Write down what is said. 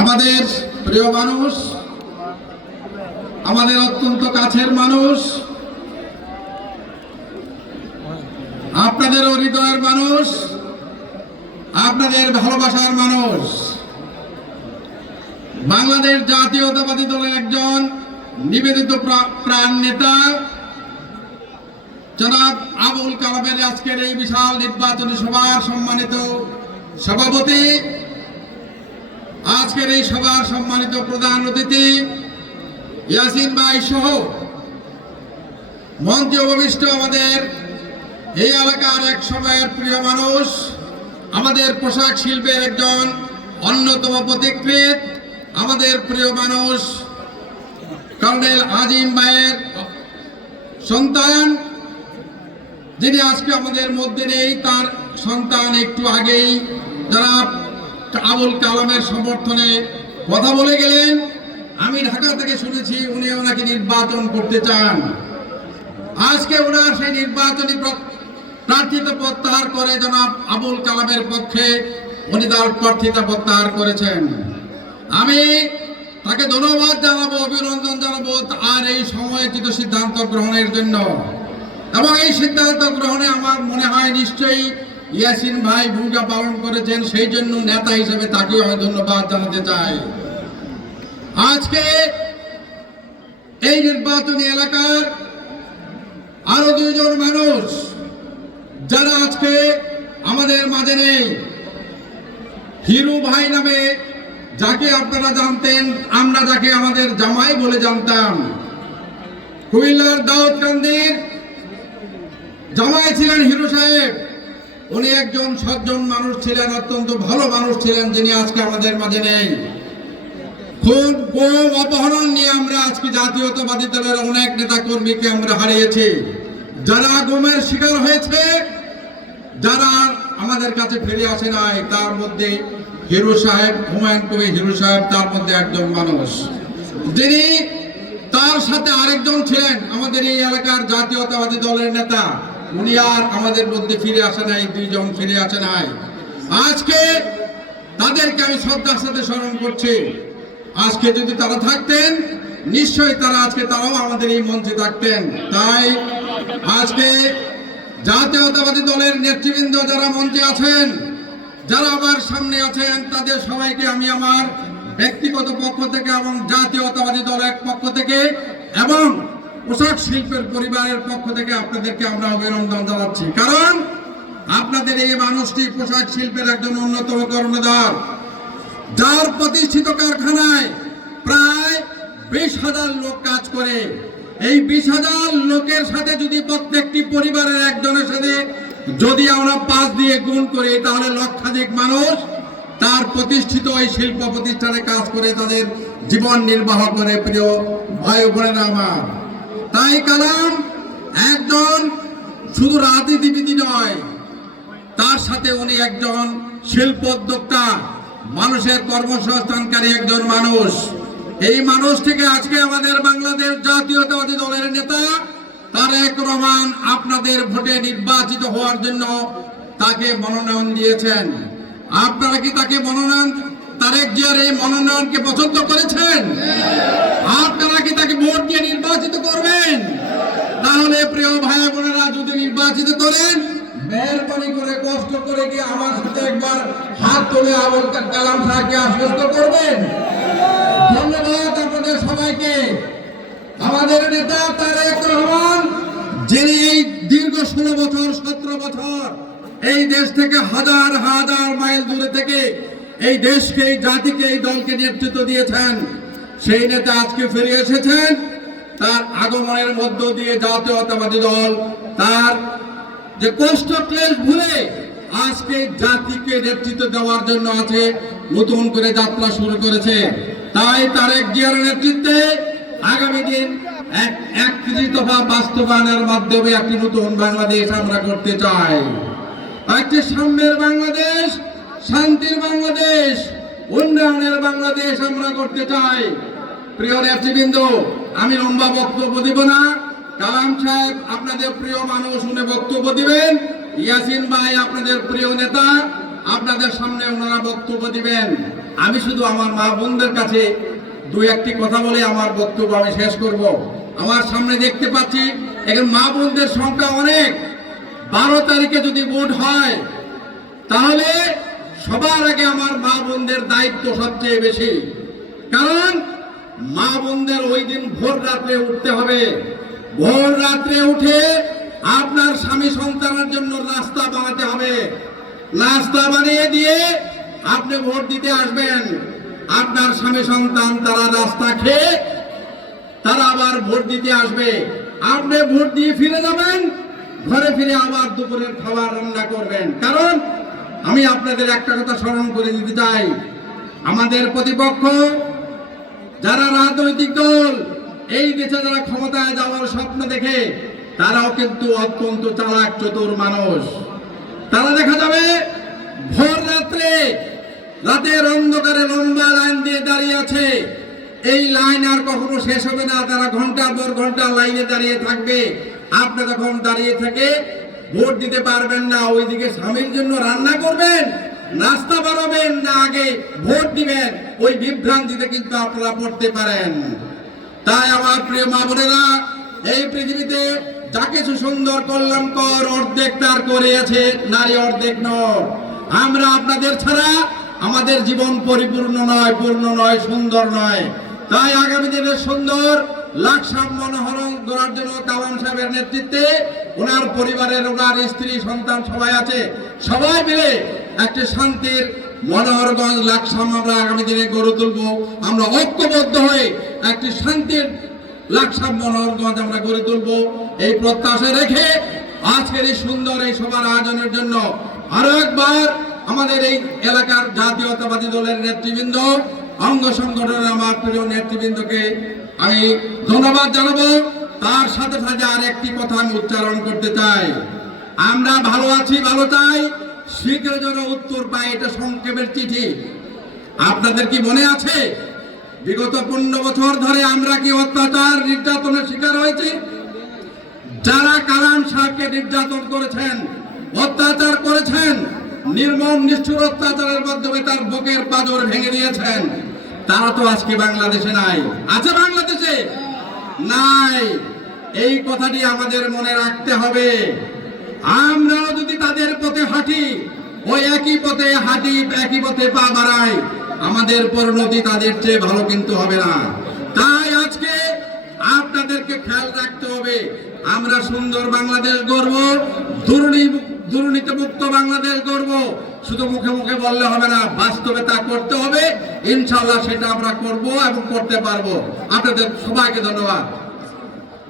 আমাদের প্রিয় মানুষ, আমাদের অত্যন্ত কাছের মানুষ, আপনাদের হৃদয়ের মানুষ, আপনাদের ভালোবাসার মানুষ, বাংলাদেশ জাতীয়তাবাদী দলের একজন নিবেদিত প্রাণ নেতা জনাব আবুল কালামের আজকের এই বিশাল নির্বাচনী সভার সম্মানিত সভাপতি, আজকের এই সভার সম্মানিত প্রধান অতিথি ইয়াসিন ভাই সহ মঞ্চে উপবিষ্ট আমাদের এই এলাকার এক সময়ের প্রিয় মানুষ, আমাদের পোশাক শিল্পের একজন অন্যতম পথিকৃৎ, আমাদের প্রিয় মানুষ কর্নেল আজিম ভাইয়ের সন্তান, যিনি আজকে আমাদের মধ্যে নেই, তার সন্তান একটু আগেই জনাব আবুল কালামের সমর্থনে কথা বলে গেলেন। আমি ঢাকা থেকে শুনেছি উনি ওনাকে নির্বাচন করতে চান। আজকে ওনার সেই নির্বাচনী প্রার্থিতা প্রত্যাহার করে জনাব আবুল কালামের পক্ষে উনি তার প্রার্থিতা প্রত্যাহার করেছেন। আমি তাকে ধন্যবাদ জানাবো, অভিনন্দন জানাবো আর এই সময়চিত সিদ্ধান্ত গ্রহণের জন্য। এবং এই সিদ্ধান্ত গ্রহণে আমার মনে হয় নিশ্চয়ই ইয়াসিন ভাই ভূমিকা পালন করেছেন, সেই জন্য নেতা হিসেবে তাকেও আমি ধন্যবাদ জানাতে চাই। আজকে এই নির্বাচনী এলাকার আরো দুইজন মানুষ যারা আজকে আমাদের মাঝে নেই, হিরু ভাই নামে যাকে আপনারা জানতেন, আমরা যাকে আমাদের জামাই বলে জানতাম, কুমিল্লার দাউদকান্দির জামাই ছিলেন হিরু সাহেব। উনি একজন সজ্জন মানুষ ছিলেন, অত্যন্ত ভালো মানুষ ছিলেন, যিনি আজকে আমাদের মাঝে নেই। খুন, গুম, অপহরণ নিয়ে আমরা আজকে জাতীয়তাবাদী দলের অনেক নেতা কর্মীকে আমরা হারিয়েছি, যারা গুমের শিকার হয়েছে, যারা আমাদের কাছে ফিরে আসে নাই। তার মধ্যে হিরু সাহেব, হুমায়ুন কবির হিরু সাহেব তার মধ্যে একজন মানুষ, যিনি তার সাথে আরেকজন ছিলেন আমাদের এই এলাকার জাতীয়তাবাদী দলের নেতা, উনি আর আমাদের মধ্যে ফিরে আসে নাই, দুইজন ফিরে আসে নাই। আজকে তাদেরকে আমি শ্রদ্ধার সাথে স্মরণ করছি। আজকে যদি তারা থাকতেন, নিশ্চয়ই তারাও আমাদের এই মঞ্চে থাকতেন। তাই আজকে জাতীয়তাবাদী দলের নেতৃবৃন্দ যারা মঞ্চে আছেন, যারা আমার সামনে আছেন, তাদের সবাইকে আমি আমার ব্যক্তিগত পক্ষ থেকে এবং জাতীয়তাবাদী দলের পক্ষ থেকে এবং পোশাক শিল্পের পরিবারের পক্ষ থেকে আপনাদেরকে আমরা অভিনন্দন জানাচ্ছি। কারণ আপনাদের এই মানুষটি পোশাক শিল্পের একজন অন্যতম কর্ণধার, যার প্রতিষ্ঠিত কারখানায় প্রায় 20,000 লোক কাজ করে। এই 20,000 লোকের সাথে যদি প্রত্যেকটি পরিবারের একজনের সাথে যদি আমরা 5 দিয়ে গুণ করি, তাহলে লক্ষাধিক মানুষ তার প্রতিষ্ঠিত এই শিল্প প্রতিষ্ঠানে কাজ করে তাদের জীবন নির্বাহ করে। প্রিয় ভাই বোনেরা আমার, তাই কালাম একজন শুধু রাজনীতিবিদ নয়, তার সাথে উনি একজন শিল্পোদ্যোক্তা, মানুষের কর্মসংস্থানকারী একজন মানুষ। এই মানুষটিকে আজকে আমাদের বাংলাদেশ জাতীয়তাবাদী দলের নেতা তারেক রহমান আপনাদের ভোটে নির্বাচিত হওয়ার জন্য তাকে মনোনয়ন দিয়েছেন। আপনারা কি তাকে মনোনয়ন, তারেক জিয়ার এই মনোনয়নকে পছন্দ করেছেন? আপনারা কি তাকে ভোট দিয়ে নির্বাচিত করবেন? তাহলে প্রিয় ভাই বোনেরা, যদি নির্বাচিত করেন, মেহরবানি করে কষ্ট করে কি আমার সাথে একবার হাত তুলে আবুল কালাম সাহেবকে আশ্বস্ত করবেন। ধন্যবাদ আপনাদের সবাইকে। আমাদের নেতা তারেক রহমান, যিনি এই দীর্ঘ 16 বছর 17 বছর এই দেশ থেকে হাজার হাজার মাইল দূরে থেকে এই দেশকে, এই জাতিকে, এই দলকে নেতৃত্ব দিয়েছেন, সেই নেতা আজকে ফিরে এসেছেন। তার আগমনের মধ্য দিয়ে জাতীয়তাবাদী দল তার যে কষ্ট ক্লেশ ভুলে আজকে জাতিকে নেতৃত্ব দেওয়ার জন্য আছে, নতুন করে যাত্রা শুরু করেছে। তাই তারেক জিয়ার নেতৃত্বে আগামী দিন এক দফা বাস্তবায়নের মাধ্যমে একটি নতুন বাংলাদেশ আমরা করতে চাই। একটি সাম্যের বাংলাদেশ, শান্তির বাংলাদেশ, উন্নয়নের বাংলাদেশ আমরা করতে চাই। প্রিয় নেতৃবৃন্দ, আমি লম্বা বক্তব্য দিব না। কালাম সাহেব আপনাদের প্রিয় মানুষ, উনি বক্তব্য দিবেন। ইয়াসিন ভাই আপনাদের প্রিয় নেতা, আপনাদের সামনে ওনারা বক্তব্য দিবেন। আমি শুধু আমার মা বোনদের কাছে দুই একটি কথা বলে আমার বক্তব্য আমি শেষ করব। আমার সামনে দেখতে পাচ্ছি এখানে মা বোনদের সংখ্যা অনেক। 12 তারিখে যদি ভোট হয় তাহলে সবার আগে আমার মা বোনদের দায়িত্ব সবচেয়ে বেশি, কারণ মা বোনদের ওই দিন ভোর রাত্রে উঠতে হবে। ভোর রাত্রে উঠে আপনার স্বামী সন্তানের জন্য রাস্তা বানাতে হবে। রাস্তা বানিয়ে দিয়ে আপনি ভোট দিতে আসবেন। আপনার স্বামী সন্তান তারা রাস্তা খেয়ে তারা আবার ভোট দিতে আসবে। আপনি ভোট দিয়ে ফিরে যাবেন, ঘরে ফিরে আবার দুপুরের খাবার রান্না করবেন। কারণ আমি আপনাদের একটা কথা স্মরণ করে দিতে চাই, আমাদের প্রতিপক্ষ যারা রাজনৈতিক দল এই দেশে যারা ক্ষমতায় যাওয়ার স্বপ্ন দেখে তারাও কিন্তু অত্যন্ত চালাক চতুর মানুষ। তারা দেখা যাবে ভোর রাত্রে রাতের অন্ধকারে লম্বা লাইন দিয়ে দাঁড়িয়ে আছে। এই লাইন আর কখনো শেষ হবে না। তারা ঘন্টার পর ঘন্টা লাইনে দাঁড়িয়ে থাকবে। আপনি তখন দাঁড়িয়ে থেকে ভোট দিতে পারবেন না। ওইদিকে স্বামীর জন্য রান্না করবেন, নাস্তা বানাবেন, না আগে ভোট দিবেন, ওই বিভ্রান্তিতে কিন্তু আপনারা পড়তে পারেন। তাই আমার প্রিয় মা বোনেরা, এই পৃথিবীতে যা কিছু সুন্দর কল্যাণকর অর্ধেক তার করে আছে, নারী অর্ধেক নর। আমরা আপনাদের ছাড়া আমাদের জীবন পরিপূর্ণ নয়, পূর্ণ নয়, সুন্দর নয়। তাই আগামী দিনের সুন্দর লাকসাম মনোহরণ করার জন্য কালাম সাহেবের নেতৃত্বে ওনার পরিবারের, ওনার স্ত্রী সন্তান সবাই আছে, সবাই মিলে একটি শান্তির মনোহরগঞ্জ লাকসাম আমরা আগামী দিনে গড়ে তুলবো। আমরা ঐক্যবদ্ধ হয়ে একটি শান্তির লাকসাম মনোহরগঞ্জ আমরা গড়ে তুলবো, এই প্রত্যাশা রেখে আজকের এই সুন্দর এই সভার আয়োজনের জন্য আরো একবার আমাদের এই এলাকার জাতীয়তাবাদী দলের নেতৃবৃন্দ, অঙ্গ সংগঠনের আমার প্রিয় নেতৃবৃন্দকে আমি ধন্যবাদ জানাবো। তার সাথে সাথে আর একটি কথা আমি উচ্চারণ করতে চাই, আমরা ভালো আছি, ভালো চাই, শীঘ্র যেন উত্তর পাই, এটা সংক্ষেপের চিঠি। আপনাদের কি মনে আছে বিগত 15 বছর ধরে আমরা কি অত্যাচার নির্যাতনের শিকার হয়েছি? যারা কালাম সাহেবকে নির্যাতন করেছেন, অত্যাচার করেছেন, নির্মম নিষ্ঠুর অত্যাচারের মাধ্যমে তার বুকের পাঁজর ভেঙে দিয়েছেন, তারা তো আজকে বাংলাদেশে নাই। আছে বাংলাদেশে? নাই। এই কথাটি আমাদের মনে রাখতে হবে। আমরাও যদি তাদের পথে হাঁটি, ওই একই পথে হাঁটি, একই পথে পা বাড়াই, আমাদের পরিণতি তাদের চেয়ে ভালো কিন্তু হবে না। তাই আজকে আপনাদেরকে খেয়াল রাখতে হবে, আমরা সুন্দর বাংলাদেশ গড়ব, দুর্নীতিমুক্ত বাংলাদেশ গড়ব। শুধু মুখে মুখে বললে হবে না, বাস্তবে তা করতে হবে। ইনশাআল্লাহ সেটা আমরা করব এবং করতে পারবো। আপনাদের সবাইকে ধন্যবাদ।